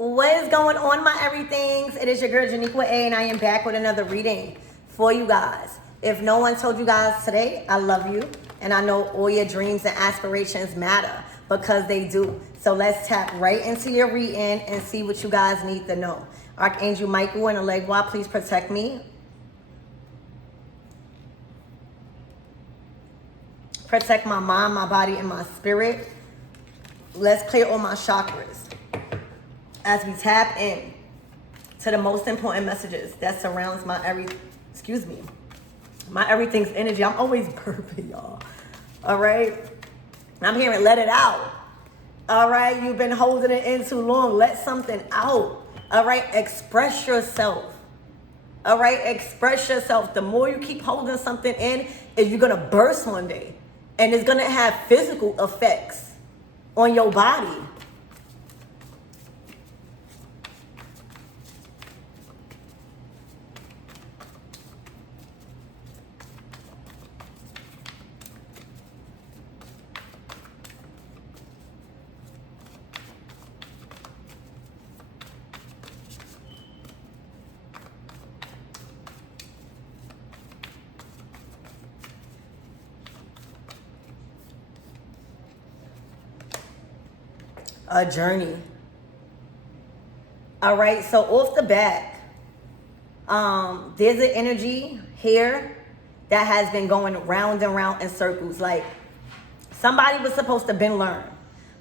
What is going on, my everythings? It is your girl Janiqua A, and I am back with another reading for you guys. If no one told you guys today, I love you, and I know all your dreams and aspirations matter, because they do. So let's tap right into your reading and see what you guys need to know. Archangel Michael and Alegua, please protect me. Protect my mind, my body, and my spirit. Let's clear all my chakras as we tap in to the most important messages that surrounds my everything's energy. I'm always burping, y'all. All right? I'm hearing let it out. All right? You've been holding it in too long. Let something out. All right? Express yourself. All right? Express yourself. The more you keep holding something in, you're going to burst one day. And it's going to have physical effects on your body. A journey. All right, so off the bat, there's an energy here that has been going round and round in circles. Like somebody was supposed to been learn.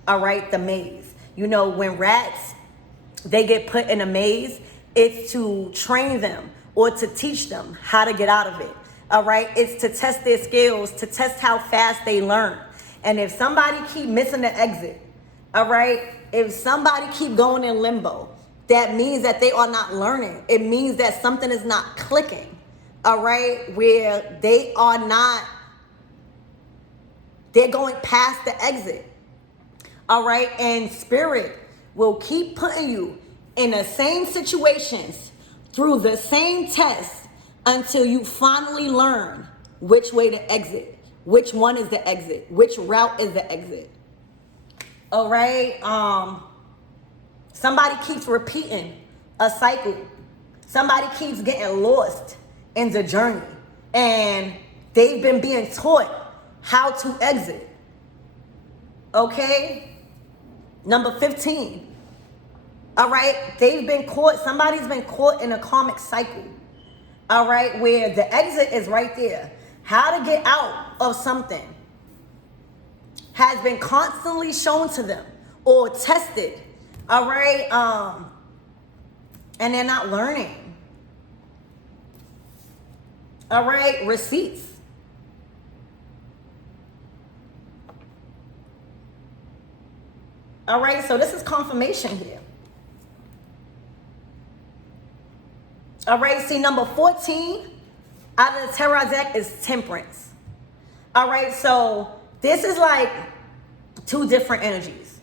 All right, the maze. You know, when rats, they get put in a maze, it's to train them or to teach them how to get out of it. All right, it's to test their skills, to test how fast they learn. And if somebody keep missing the exit, all right, if somebody keep going in limbo, that means that they are not learning. It means that something is not clicking, all right, where they are not, they're going past the exit, all right, and spirit will keep putting you in the same situations through the same tests until you finally learn which way to exit, which one is the exit, which route is the exit. All right, somebody keeps repeating a cycle. Somebody keeps getting lost in the journey, and they've been being taught how to exit. Okay, number 15. All right, they've been caught. Somebody's been caught in a karmic cycle. All right, where the exit is right there. How to get out of something has been constantly shown to them or tested, all right? And they're not learning. All right, receipts. All right, so this is confirmation here. All right, see, number 14 out of the tarot deck is temperance. All right, so this is like two different energies.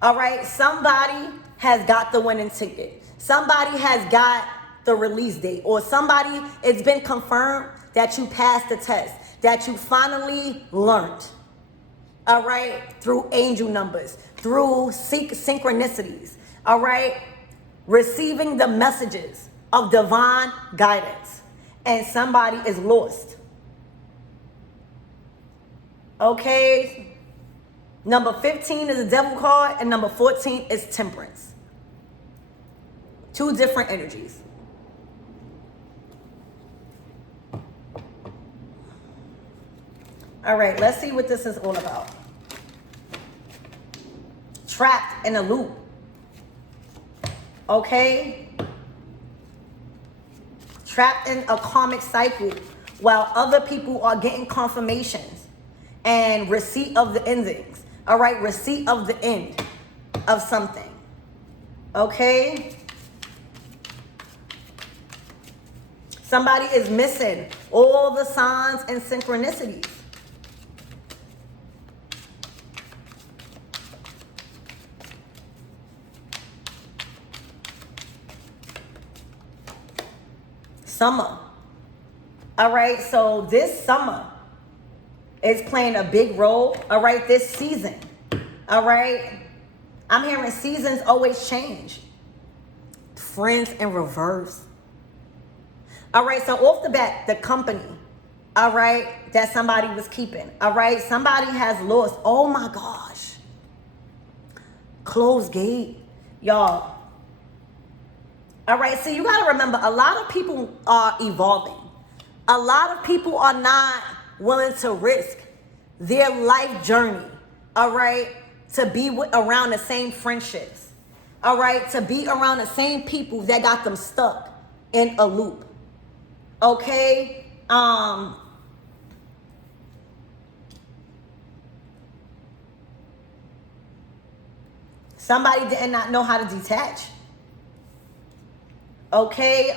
All right, somebody has got the winning ticket. Somebody has got the release date, or somebody, it's been confirmed that you passed the test, that you finally learned. All right, through angel numbers, through synchronicities. All right, receiving the messages of divine guidance, and somebody is lost. Okay, number 15 is a devil card, and number 14 is temperance. Two different energies. All right, let's see what this is all about. Trapped in a loop. Okay, trapped in a karmic cycle while other people are getting confirmations and receipt of the endings. All right, receipt of the end of something. Okay, somebody is missing all the signs and synchronicities. Summer. All right, so this summer is playing a big role, all right, this season, all right? I'm hearing seasons always change, friends in reverse. All right, so off the bat, the company, all right, that somebody was keeping, all right, somebody has lost. Oh my gosh. Closed gate, y'all. All right, so you got to remember, a lot of people are evolving. A lot of people are not willing to risk their life journey, all right, to be around the same friendships, all right, to be around the same people that got them stuck in a loop. Okay, somebody did not know how to detach. Okay,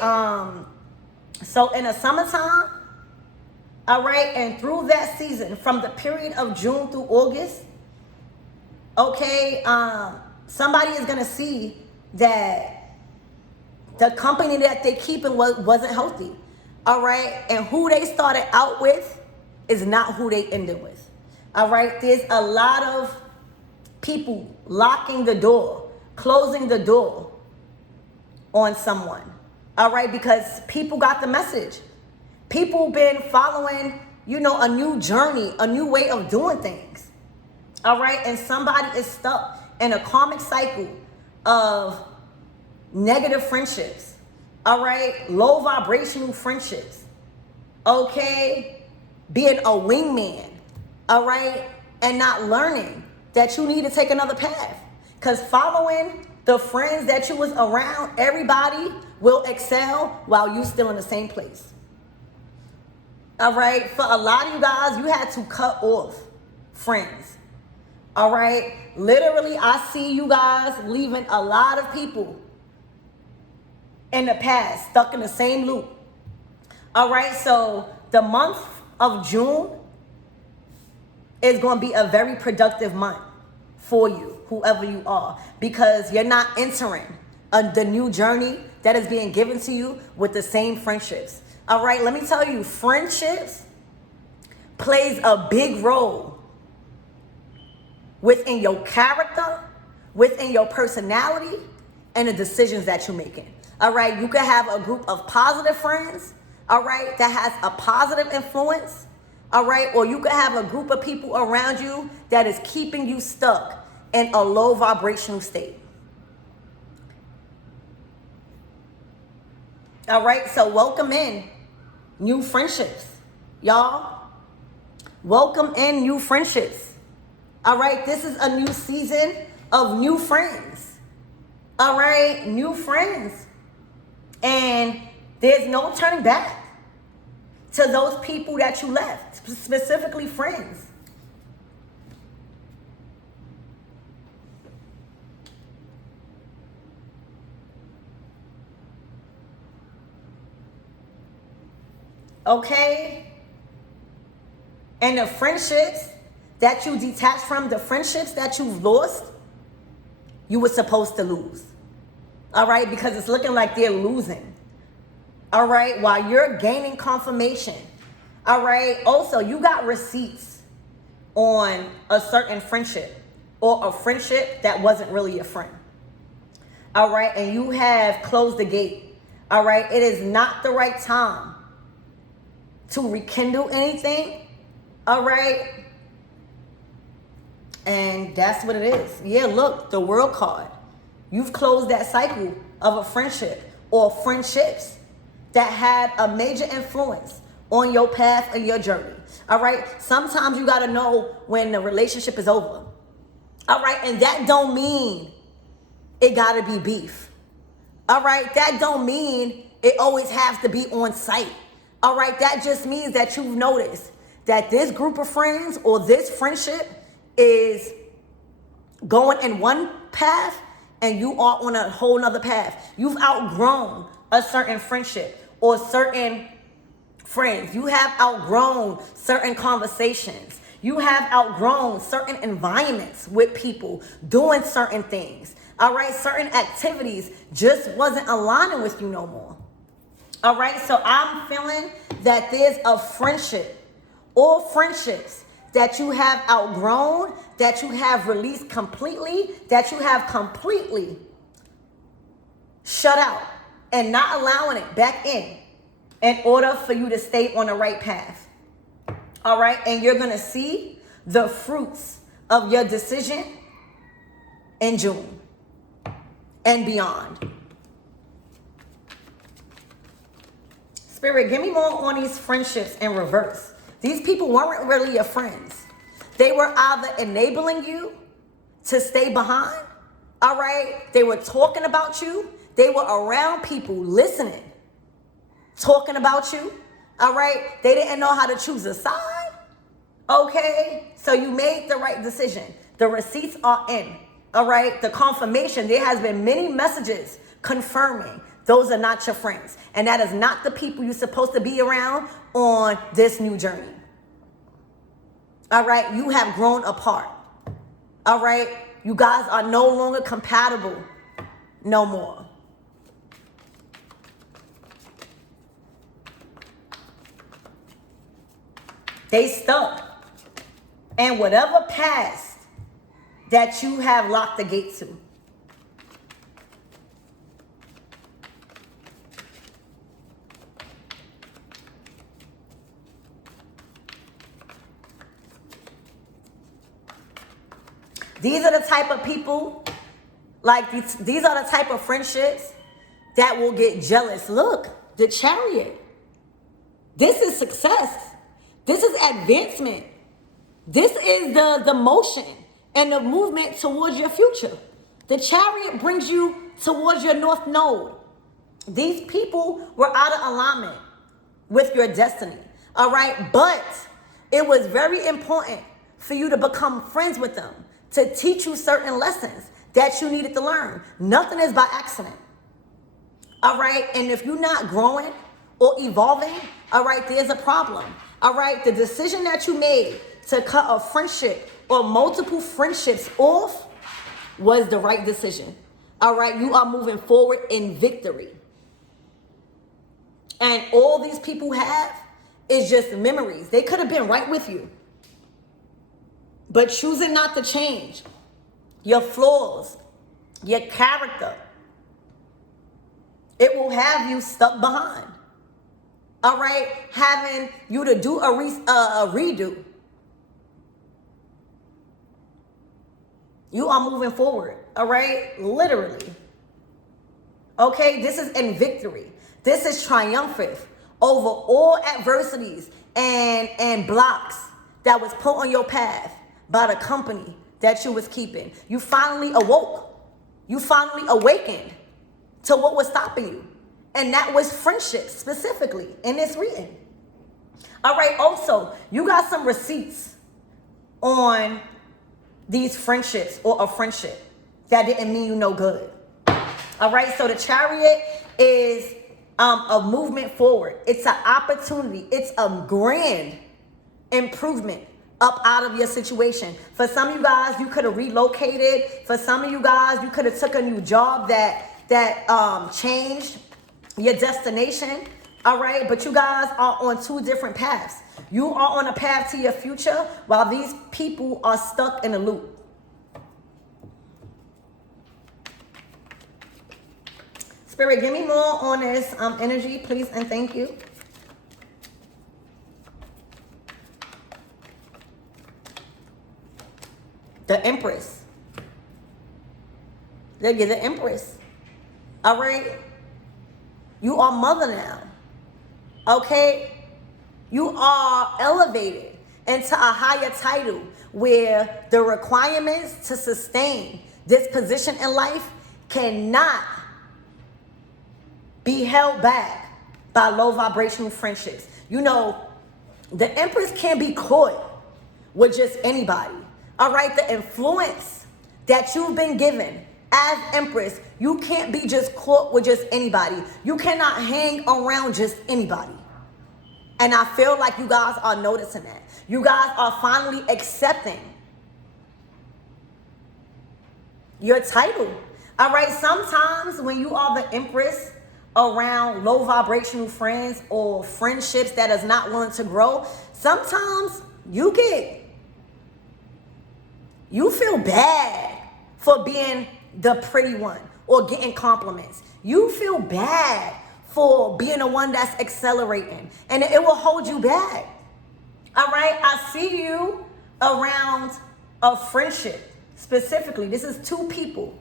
so in the summertime, all right, and through that season, from the period of June through August, okay, somebody is gonna see that the company that they keeping wasn't healthy. All right, and who they started out with is not who they ended with. All right, there's a lot of people locking the door, closing the door on someone. All right, because people got the message. People been following, a new journey, a new way of doing things. All right, and somebody is stuck in a karmic cycle of negative friendships. All right, low vibrational friendships, okay, being a wingman, all right, and not learning that you need to take another path. Because following the friends that you was around, everybody will excel while you still in the same place. All right, for a lot of you guys, you had to cut off friends. All right, literally, I see you guys leaving a lot of people in the past, stuck in the same loop. All right, so the month of June is going to be a very productive month for you, whoever you are, because you're not entering the new journey that is being given to you with the same friendships. All right, let me tell you, friendships plays a big role within your character, within your personality, and the decisions that you're making. All right, you can have a group of positive friends, all right, that has a positive influence, all right, or you can have a group of people around you that is keeping you stuck in a low vibrational state. All right, so welcome in new friendships, y'all. Welcome in new friendships. All right, this is a new season of new friends. All right, new friends. And there's no turning back to those people that you left, specifically friends. Okay? And the friendships that you detach from, the friendships that you've lost, you were supposed to lose. All right, because it's looking like they're losing. All right, while you're gaining confirmation. All right, also, you got receipts on a certain friendship or a friendship that wasn't really a friend. All right, and you have closed the gate. All right, it is not the right time to rekindle anything. All right, and that's what it is. Yeah, look, the World card. You've closed that cycle of a friendship or friendships that had a major influence on your path and your journey. All right. Sometimes you got to know when the relationship is over. All right. And that don't mean it got to be beef. All right. That don't mean it always has to be on site. All right. That just means that you've noticed that this group of friends or this friendship is going in one path and you are on a whole nother path. You've outgrown a certain friendship or certain friends. You have outgrown certain conversations. You have outgrown certain environments with people doing certain things. All right, certain activities just wasn't aligning with you no more. All right, so I'm feeling that there's a friendship or friendships that you have outgrown, that you have released completely, that you have completely shut out. and not allowing it back in order for you to stay on the right path. All right? And you're going to see the fruits of your decision in June and beyond. Spirit, give me more on these friendships in reverse. These people weren't really your friends. They were either enabling you to stay behind, all right? They were talking about you. They were around people listening, talking about you, all right? They didn't know how to choose a side, okay? So you made the right decision. The receipts are in, all right? The confirmation, there has been many messages confirming those are not your friends. And that is not the people you're supposed to be around on this new journey. All right? You have grown apart. All right? You guys are no longer compatible no more. They stuck. And whatever past that you have locked the gate to. These are the type of people, like these are the type of friendships that will get jealous. Look, the Chariot. This is success. This is advancement. This is the motion and the movement towards your future. The Chariot brings you towards your North Node. These people were out of alignment with your destiny. All right. But it was very important for you to become friends with them, to teach you certain lessons that you needed to learn. Nothing is by accident. All right. And if you're not growing or evolving, all right, there's a problem. All right. The decision that you made to cut a friendship or multiple friendships off was the right decision. All right. You are moving forward in victory. And all these people have is just memories. They could have been right with you. But choosing not to change your flaws, your character, it will have you stuck behind. All right? Having you to do a redo. You are moving forward. All right? Literally. Okay? This is in victory. This is triumphant over all adversities and blocks that was put on your path by the company that you was keeping. You finally awoke. You finally awakened to what was stopping you. And that was friendship specifically in this reading. All right, also, you got some receipts on these friendships or a friendship that didn't mean you no good. All right, so the Chariot is a movement forward. It's an opportunity. It's a grand improvement up out of your situation. For some of you guys, you could have relocated. For some of you guys, you could have took a new job that changed your destination. All right, but you guys are on two different paths. You are on a path to your future while these people are stuck in a loop. Spirit, give me more on this energy, please, and thank you. The Empress. Look at the Empress. All right? You are mother now. Okay? You are elevated into a higher title where the requirements to sustain this position in life cannot be held back by low vibrational friendships. You know, the Empress can't be caught with just anybody. All right, the influence that you've been given as Empress, you can't be just caught with just anybody. You cannot hang around just anybody. And I feel like you guys are noticing that. You guys are finally accepting your title. All right, sometimes when you are the Empress around low vibrational friends or friendships that is not willing to grow, sometimes you feel bad for being the pretty one or getting compliments. You feel bad for being the one that's accelerating, and it will hold you back. All right, I see you around a friendship specifically. This is two people,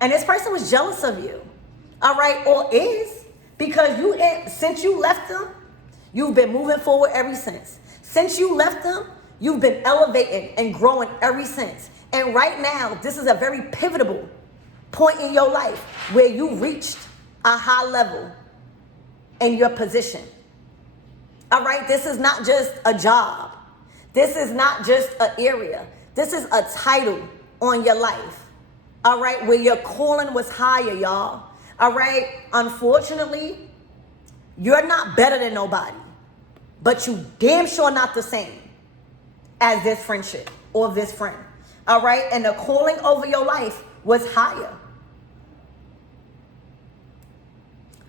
and this person was jealous of you. All right, or is, because since you left them, you've been moving forward ever since. Since you left them, you've been elevating and growing ever since. And right now, this is a very pivotal point in your life where you reached a high level in your position. All right, this is not just a job. This is not just an area. This is a title on your life. All right, where your calling was higher, y'all. All right, unfortunately, you're not better than nobody, but you damn sure not the same as this friendship or this friend. All right, and the calling over your life was higher.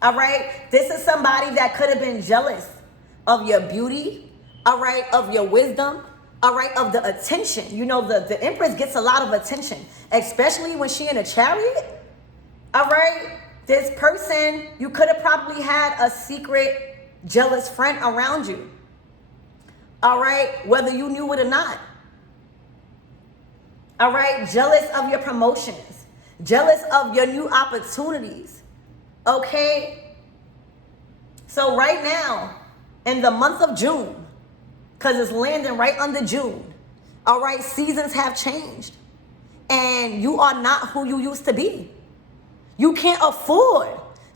All right, this is somebody that could have been jealous of your beauty, all right, of your wisdom, all right, of the attention. You know, the Empress gets a lot of attention, especially when she in a chariot. All right, this person, you could have probably had a secret jealous friend around you. All right, whether you knew it or not. All right, jealous of your promotions, jealous of your new opportunities. Okay, so right now, in the month of June, because it's landing right under June, all right, seasons have changed, and you are not who you used to be. You can't afford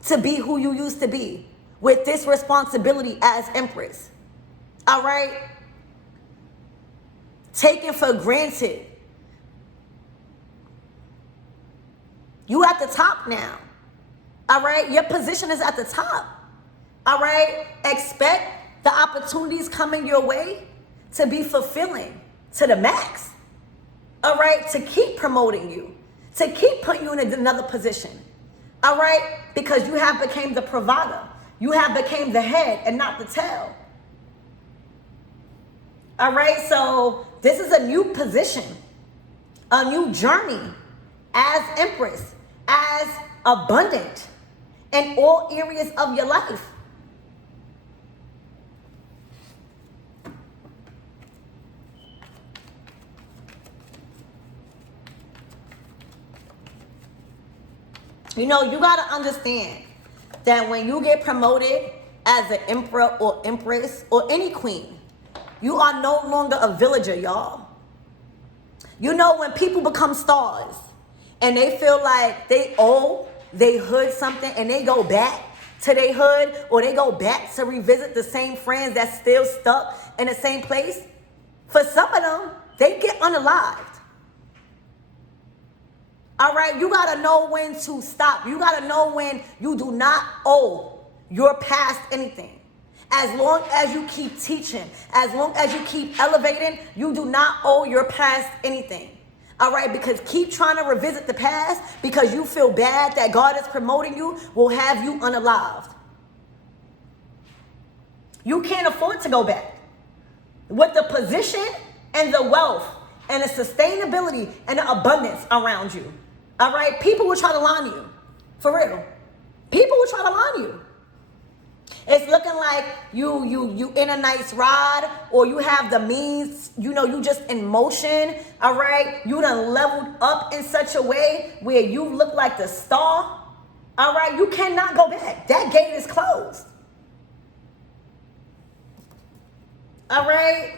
to be who you used to be with this responsibility as Empress, all right? Taken for granted. You at the top now. All right, your position is at the top. All right, expect the opportunities coming your way to be fulfilling to the max. All right, to keep promoting you, to keep putting you in another position. All right, because you have became the provider. You have became the head and not the tail. All right, so this is a new position, a new journey as Empress, as abundant in all areas of your life. You know, you got to understand that when you get promoted as an emperor or empress or any queen, you are no longer a villager, y'all. You know, when people become stars and they feel like they owe they hood something and they go back to their hood, or they go back to revisit the same friends that's still stuck in the same place, for some of them, they get unalived. All right, you got to know when to stop. You got to know when you do not owe your past anything. As long as you keep teaching, as long as you keep elevating, you do not owe your past anything. All right, because keep trying to revisit the past because you feel bad that God is promoting you will have you unalived. You can't afford to go back. With the position and the wealth and the sustainability and the abundance around you. All right, people will try to line you. For real. People will try to line you. It's looking like you in a nice ride, or you have the means, you know, you just in motion, all right? You done leveled up in such a way where you look like the star, all right? You cannot go back. That gate is closed. All right?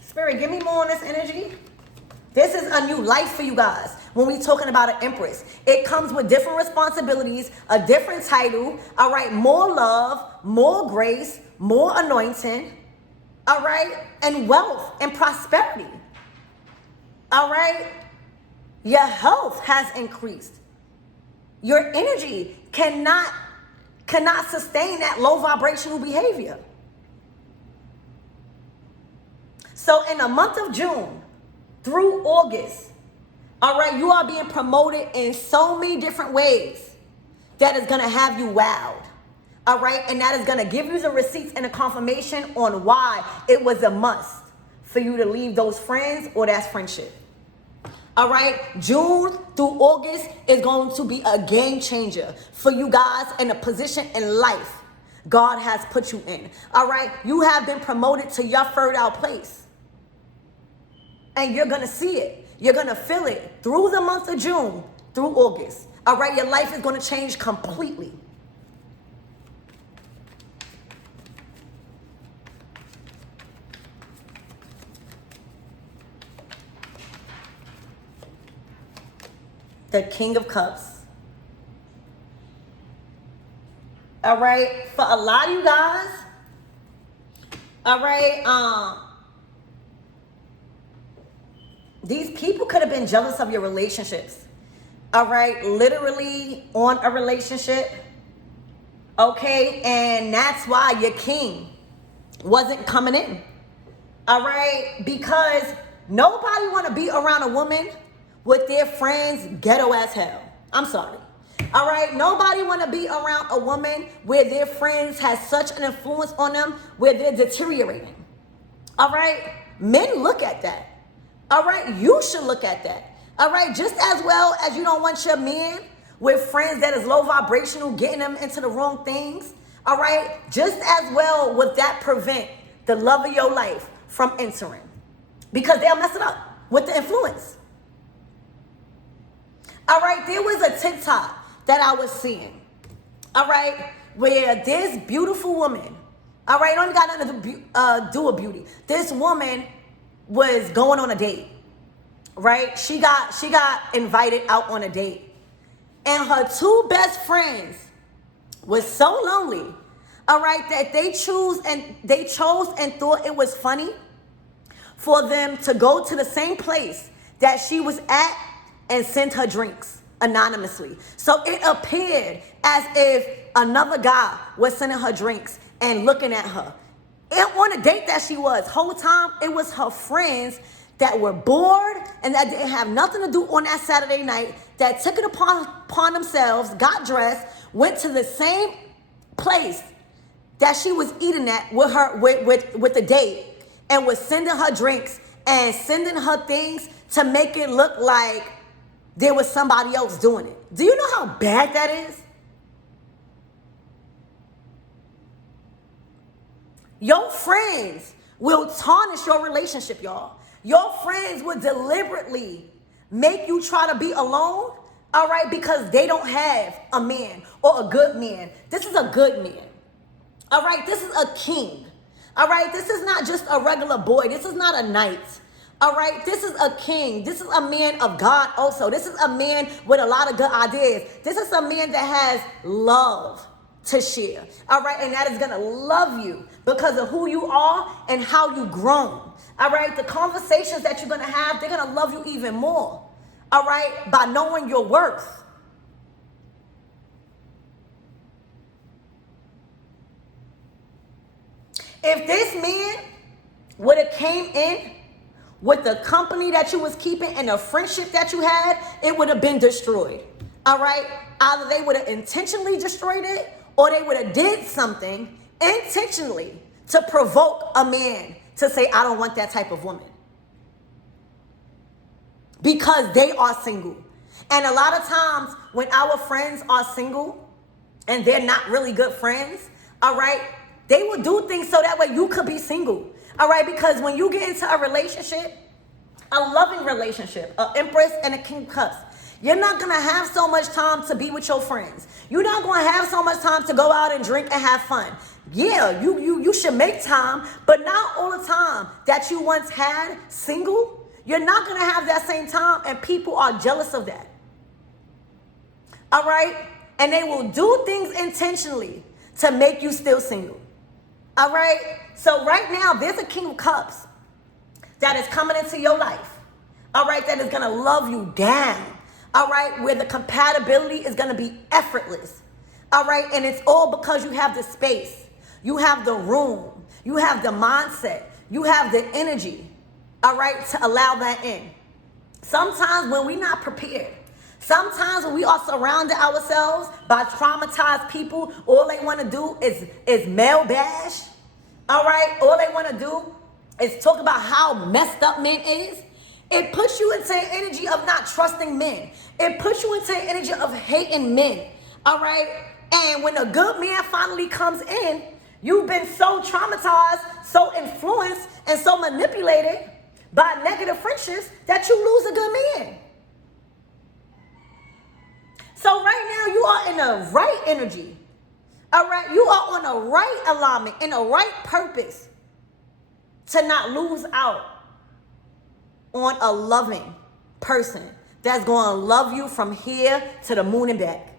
Spirit, give me more on this energy. This is a new life for you guys. When we're talking about an empress, it comes with different responsibilities, a different title, all right, more love, more grace, more anointing, all right, and wealth and prosperity, all right? Your health has increased. Your energy cannot sustain that low vibrational behavior. So in the month of June through August, all right, you are being promoted in so many different ways that is going to have you wowed. All right, and that is going to give you the receipts and the confirmation on why it was a must for you to leave those friends or that friendship. All right, June through August is going to be a game changer for you guys in a position in life God has put you in. All right, you have been promoted to your fertile place. And you're going to see it. You're going to feel it through the month of June, through August. All right, your life is going to change completely. The King of Cups. All right, for a lot of you guys, all right, these people could have been jealous of your relationships. All right, literally on a relationship. Okay, and that's why your king wasn't coming in. All right, because nobody want to be around a woman with their friends ghetto as hell. I'm sorry. All right, nobody want to be around a woman where their friends has such an influence on them where they're deteriorating. All right, men look at that. All right, you should look at that. All right, just as well as you don't want your men with friends that is low vibrational, getting them into the wrong things. All right, just as well would that prevent the love of your life from entering, because they'll mess it up with the influence. All right, there was a TikTok that I was seeing, all right, where this beautiful woman, all right, don't got nothing to do with beauty. This woman was going on a date, right? She got invited out on a date, and her two best friends was so lonely, all right, that they chose and thought it was funny for them to go to the same place that she was at and send her drinks anonymously. So it appeared as if another guy was sending her drinks and looking at her. And on a date that she was, whole time it was her friends that were bored and that didn't have nothing to do on that Saturday night, that took it upon themselves, got dressed, went to the same place that she was eating at with her with the date, and was sending her drinks and sending her things to make it look like there was somebody else doing it. Do you know how bad that is? Your friends will tarnish your relationship, y'all. Your friends will deliberately make you try to be alone, all right, because they don't have a man or a good man. This is a good man, all right? This is a king, all right? This is not just a regular boy. This is not a knight. All right, this is a king. This is a man of God also. This is a man with a lot of good ideas. This is a man that has love to share. All right, and that is going to love you because of who you are and how you grown. All right, the conversations that you're going to have, they're going to love you even more. All right, by knowing your worth. If this man would have came in with the company that you was keeping and the friendship that you had, it would have been destroyed. All right? Either they would have intentionally destroyed it, or they would have did something intentionally to provoke a man to say, I don't want that type of woman. Because they are single. And a lot of times when our friends are single and they're not really good friends, all right, they will do things so that way you could be single. All right, because when you get into a relationship, a loving relationship, an Empress and a King of Cups, you're not going to have so much time to be with your friends. You're not going to have so much time to go out and drink and have fun. Yeah, you should make time, but not all the time that you once had single. You're not going to have that same time, and people are jealous of that. All right? And they will do things intentionally to make you still single. All right? So right now, there's a King of Cups that is coming into your life, all right, that is going to love you down, all right, where the compatibility is going to be effortless, all right, and it's all because you have the space, you have the room, you have the mindset, you have the energy, all right, to allow that in. Sometimes when we're not prepared, sometimes when we are surrounded ourselves by traumatized people, all they want to do is male bash. All right, all they want to do is talk about how messed up men is. It puts you into an energy of not trusting men. It puts you into an energy of hating men. All right? And when a good man finally comes in, you've been so traumatized, so influenced, and so manipulated by negative friendships that you lose a good man. So right now, you are in the right energy. All right? You are on the right alignment, in the right purpose to not lose out on a loving person that's going to love you from here to the moon and back.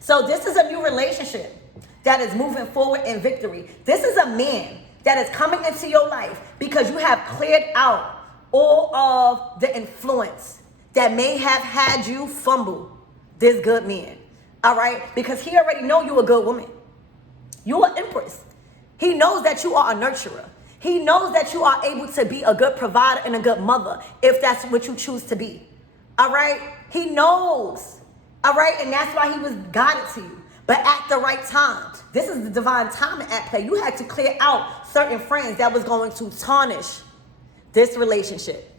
So this is a new relationship that is moving forward in victory. This is a man that is coming into your life because you have cleared out all of the influence that may have had you fumble this good man. All right? Because he already know you a good woman. You are empress. He knows that you are a nurturer. He knows that you are able to be a good provider and a good mother if that's what you choose to be. All right? He knows. All right? And that's why he was guided to you. But at the right time. This is the divine timing at play. You had to clear out certain friends that was going to tarnish this relationship.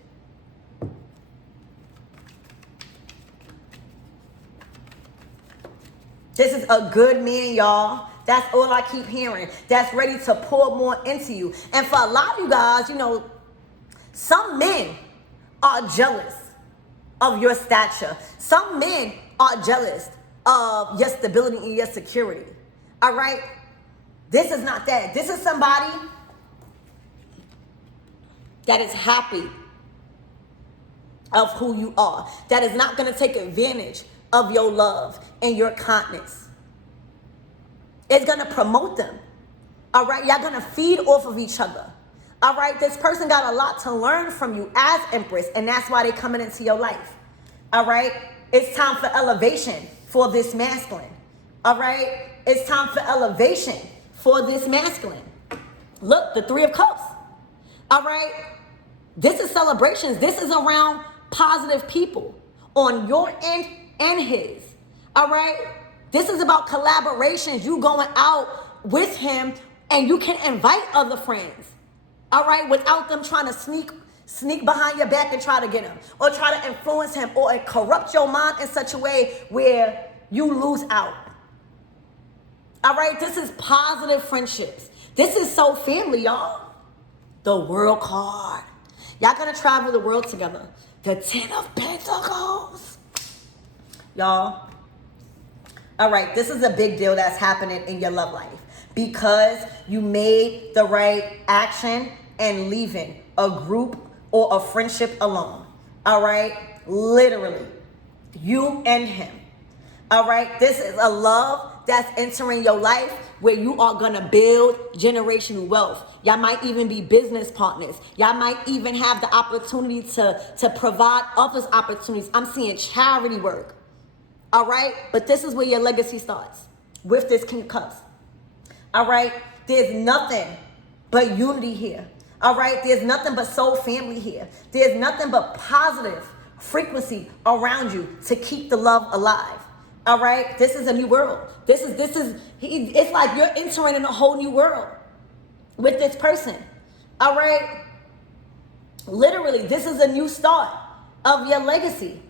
This is a good man, y'all. That's all I keep hearing. That's ready to pour more into you. And for a lot of you guys, you know, some men are jealous of your stature. Some men are jealous of your stability and your security. All right? This is not that. This is somebody that is happy of who you are. That is not going to take advantage of your love and your kindness. It's going to promote them. All right? Y'all going to feed off of each other. All right? This person got a lot to learn from you as Empress, and that's why they're coming into your life. All right? It's time for elevation for this masculine. All right? It's time for elevation for this masculine. Look, the Three of Cups. All right? This is celebrations. This is around positive people on your end and his. All right? This is about collaborations. You going out with him and you can invite other friends. All right? Without them trying to sneak behind your back and try to get him or try to influence him or corrupt your mind in such a way where you lose out. All right? This is positive friendships. This is so family, y'all. The World card. Y'all gonna travel the world together. The Ten of Pentacles. Y'all. All right, this is a big deal that's happening in your love life because you made the right action and leaving a group or a friendship alone. All right, literally, you and him. All right, this is a love that's entering your life where you are going to build generational wealth. Y'all might even be business partners. Y'all might even have the opportunity to provide others opportunities. I'm seeing charity work. All right? But this is where your legacy starts with this King of Cups. All right? There's nothing but unity here. All right? There's nothing but soul family here. There's nothing but positive frequency around you to keep the love alive. All right? This is a new world. It's like you're entering in a whole new world with this person. All right? Literally, this is a new start of your legacy.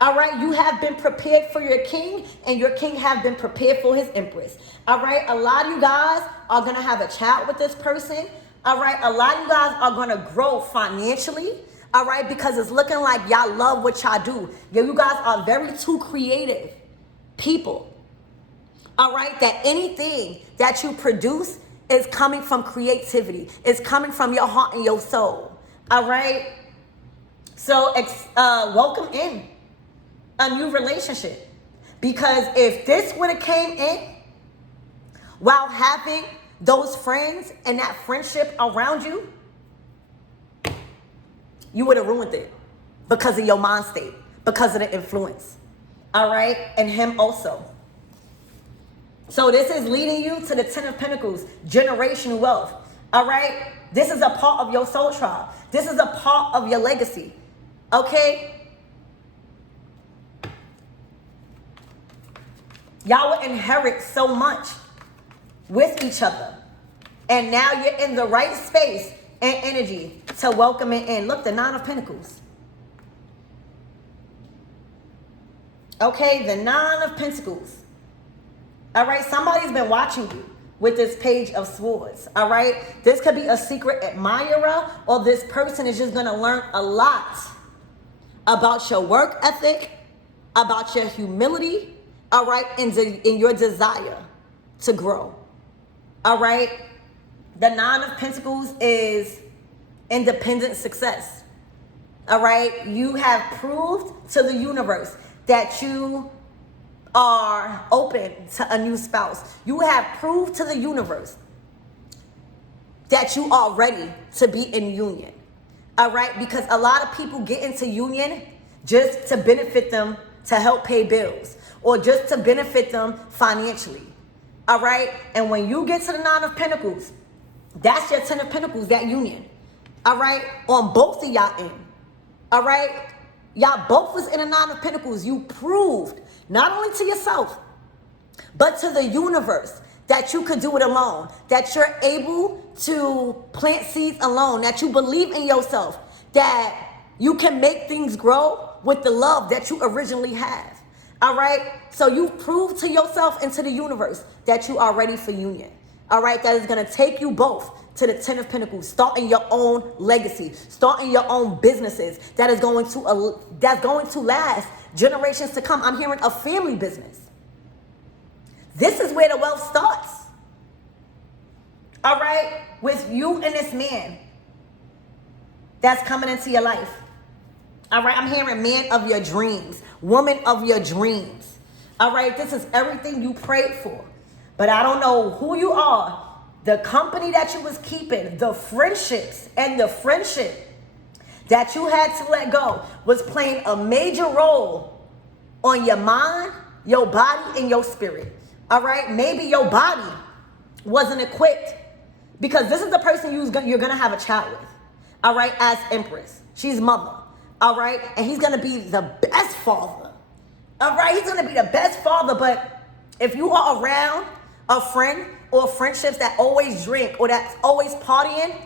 All right, you have been prepared for your king, and your king have been prepared for his empress. All right, a lot of you guys are going to have a child with this person. All right, a lot of you guys are going to grow financially. All right, because it's looking like y'all love what y'all do. You guys are very too creative people. All right, that anything that you produce is coming from creativity. It's coming from your heart and your soul. All right, so welcome in a new relationship, because if this would have came in while having those friends and that friendship around you, you would have ruined it because of your mind state, because of the influence. All right, and him also. So this is leading you to the Ten of Pentacles, generational wealth. All right, this is a part of your soul tribe. This is a part of your legacy. Okay. Y'all will inherit so much with each other. And now you're in the right space and energy to welcome it in. Look, the Nine of Pentacles. Okay, the Nine of Pentacles. All right, somebody's been watching you with this Page of Swords. All right, this could be a secret admirer, or this person is just going to learn a lot about your work ethic, about your humility, all right, in your desire to grow. All right, the Nine of Pentacles is independent success. All right, you have proved to the universe that you are open to a new spouse. You have proved to the universe that you are ready to be in union. All right, because a lot of people get into union just to benefit them, to help pay bills, or just to benefit them financially. All right, and when you get to the Nine of Pentacles, that's your Ten of Pentacles, that union. All right, on both of y'all end. All right, y'all both was in the Nine of Pentacles. You proved not only to yourself, but to the universe that you could do it alone, that you're able to plant seeds alone, that you believe in yourself, that you can make things grow with the love that you originally have. All right, so you proved to yourself and to the universe that you are ready for union. All right, that is going to take you both to the Ten of Pentacles, starting your own legacy, starting your own businesses that is going to last generations to come. I'm hearing a family business. This is where the wealth starts. All right, with you and this man that's coming into your life. All right, I'm hearing man of your dreams, woman of your dreams. All right, this is everything you prayed for. But I don't know who you are. The company that you was keeping, the friendships and the friendship that you had to let go was playing a major role on your mind, your body, and your spirit. All right? Maybe your body wasn't equipped, because this is the person you're going to have a child with. All right? As Empress. She's mother. All right? And he's going to be the best father. All right? He's going to be the best father. But if you are around a friend or friendships that always drink or that's always partying,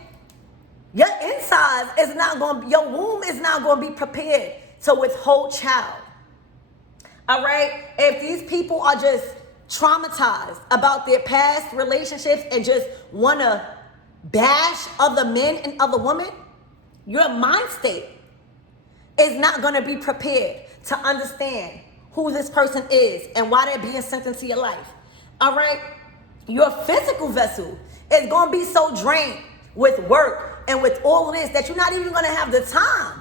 your insides is not going to, your womb is not going to be prepared to withhold child. All right? If these people are just traumatized about their past relationships and just want to bash other men and other women, your mind state is not going to be prepared to understand who this person is and why they're being sent into your life. All right? Your physical vessel is going to be so drained with work and with all of this that you're not even going to have the time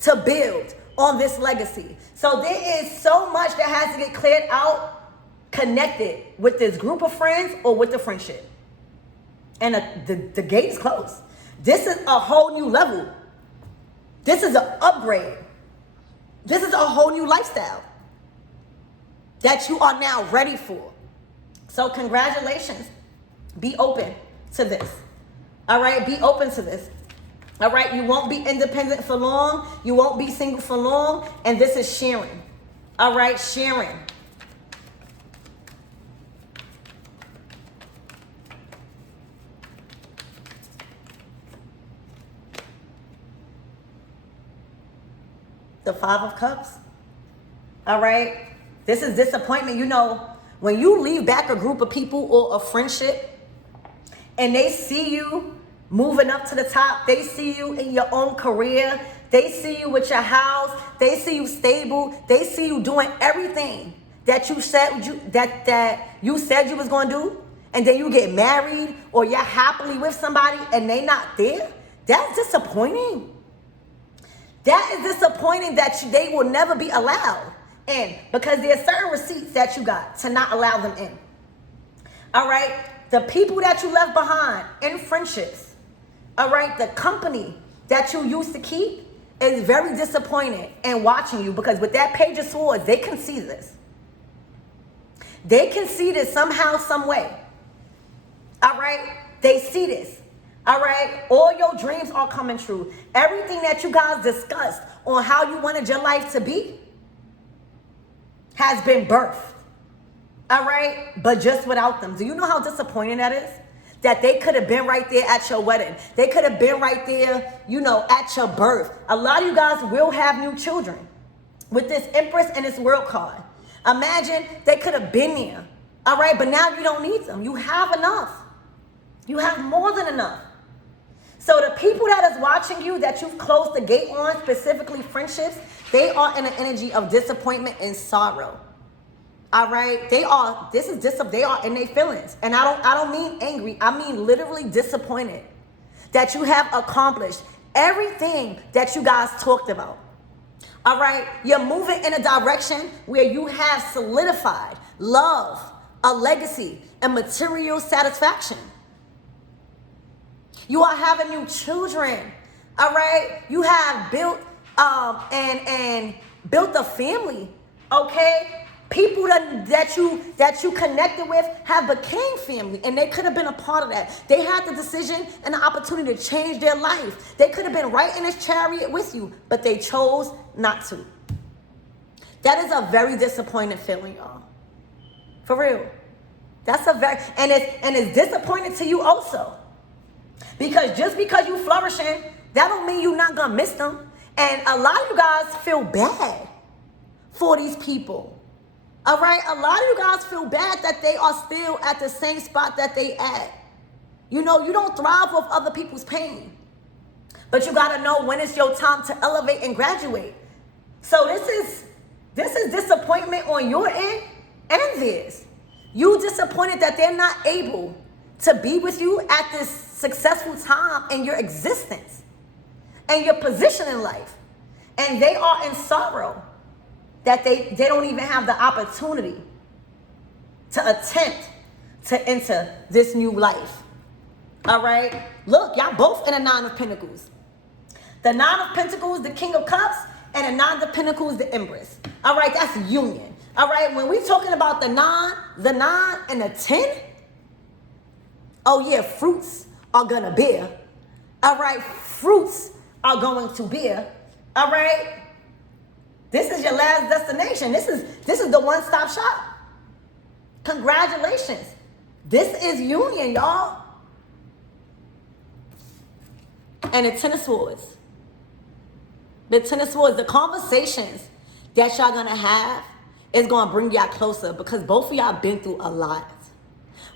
to build on this legacy. So there is so much that has to get cleared out, connected with this group of friends or with the friendship. And the gate is closed. This is a whole new level. This is an upgrade. This is a whole new lifestyle that you are now ready for. So congratulations. Be open to this. All right? Be open to this. All right? You won't be independent for long. You won't be single for long. And this is sharing. All right? Sharing. The Five of Cups. All right? This is disappointment. You know, when you leave back a group of people or a friendship and they see you moving up to the top, they see you in your own career, they see you with your house, they see you stable, they see you doing everything that you said that you said you was going to do, and then you get married or you're happily with somebody and they not there, that's disappointing. That is disappointing that they will never be allowed in, because there are certain receipts that you got to not allow them in. All right? The people that you left behind in friendships, all right, the company that you used to keep is very disappointed in watching you, because with that Page of Swords, they can see this. They can see this somehow, some way. All right? They see this. All right? All your dreams are coming true. Everything that you guys discussed on how you wanted your life to be has been birthed. All right? But just without them. Do you know how disappointing that is? that they could have been right there at your wedding. They could have been right there, you know, at your birth. A lot of you guys will have new children with this Empress and this World card. Imagine they could have been there. All right, but now you don't need them. You have enough. You have more than enough. So the people that is watching you, that you've closed the gate on, specifically friendships, they are in an energy of disappointment and sorrow. All right, they are in their feelings. And I don't mean angry. I mean literally disappointed that you have accomplished everything that you guys talked about. All right, you're moving in a direction where you have solidified love, a legacy, and material satisfaction. You are having new children. All right, you have built and built a family. Okay. People that you connected with have became family, and they could have been a part of that. They had the decision and the opportunity to change their life. They could have been right in this chariot with you, but they chose not to. That is a very disappointing feeling, y'all. For real. That's a very, and it's disappointing to you also. Because just because you flourishing, that don't mean you're not gonna miss them. And a lot of you guys feel bad for these people. All right, a lot of you guys feel bad that they are still at the same spot that they at. You know, you don't thrive off other people's pain. But you got to know when it's your time to elevate and graduate. So this is disappointment on your end and theirs. You disappointed that they're not able to be with you at this successful time in your existence and your position in life. And they are in sorrow that they don't even have the opportunity to attempt to enter this new life. All right? Look, y'all both in a Nine of Pentacles. The Nine of Pentacles, the King of Cups, and the Nine of Pentacles, the Empress. All right, that's union. All right, when we're talking about the nine, and the 10, oh yeah, fruits are gonna bear. All right, fruits are going to bear. All right? This is your last destination. This is the one-stop shop. Congratulations. This is union, y'all. And the Ten of Swords. The Ten of Swords, the conversations that y'all gonna have is gonna bring y'all closer, because both of y'all been through a lot.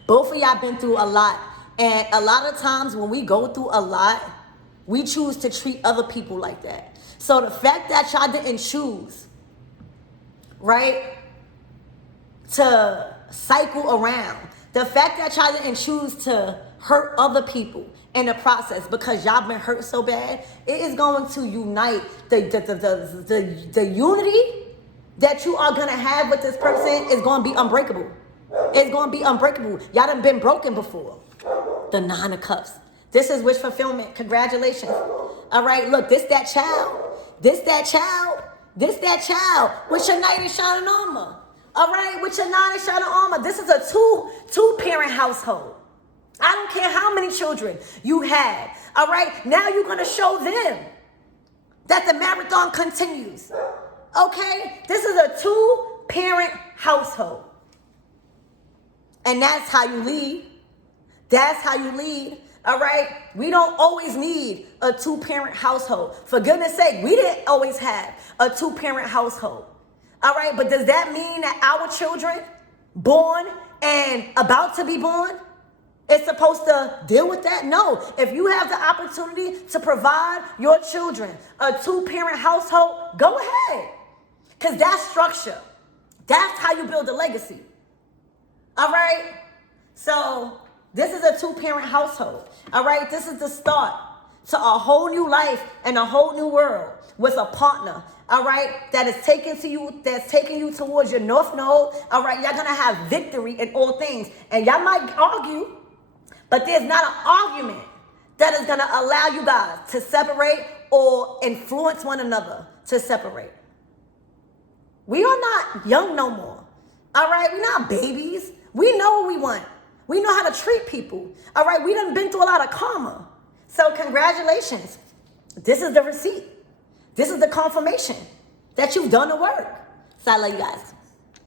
Both of y'all been through a lot. And a lot of times when we go through a lot, we choose to treat other people like that. So the fact that y'all didn't choose, right, to cycle around, the fact that y'all didn't choose to hurt other people in the process because y'all been hurt so bad, it is going to unite the unity that you are going to have with this person is going to be unbreakable. It's going to be unbreakable. Y'all done been broken before. The Nine of Cups. This is wish fulfillment. Congratulations. All right, look, this that child. This that child. This that child with your knight in shining armor. All right, with your knight in shining armor. This is a two-parent household. I don't care how many children you had. All right, now you're going to show them that the marathon continues. Okay, this is a two-parent household. And that's how you lead. That's how you lead. All right, we don't always need a two-parent household. For goodness sake, we didn't always have a two-parent household. All right, but does that mean that our children, born and about to be born, is supposed to deal with that? No. If you have the opportunity to provide your children a two-parent household, go ahead. Because that's structure. That's how you build a legacy. All right? So this is a two-parent household. All right? This is the start to a whole new life and a whole new world with a partner. All right? That is taking you towards your north node. All right? Y'all going to have victory in all things. And y'all might argue, but there's not an argument that is going to allow you guys to separate or influence one another to separate. We are not young no more. All right? We're not babies. We know what we want. We know how to treat people. All right? We done been through a lot of karma. So congratulations. This is the receipt. This is the confirmation that you've done the work. So I love you guys.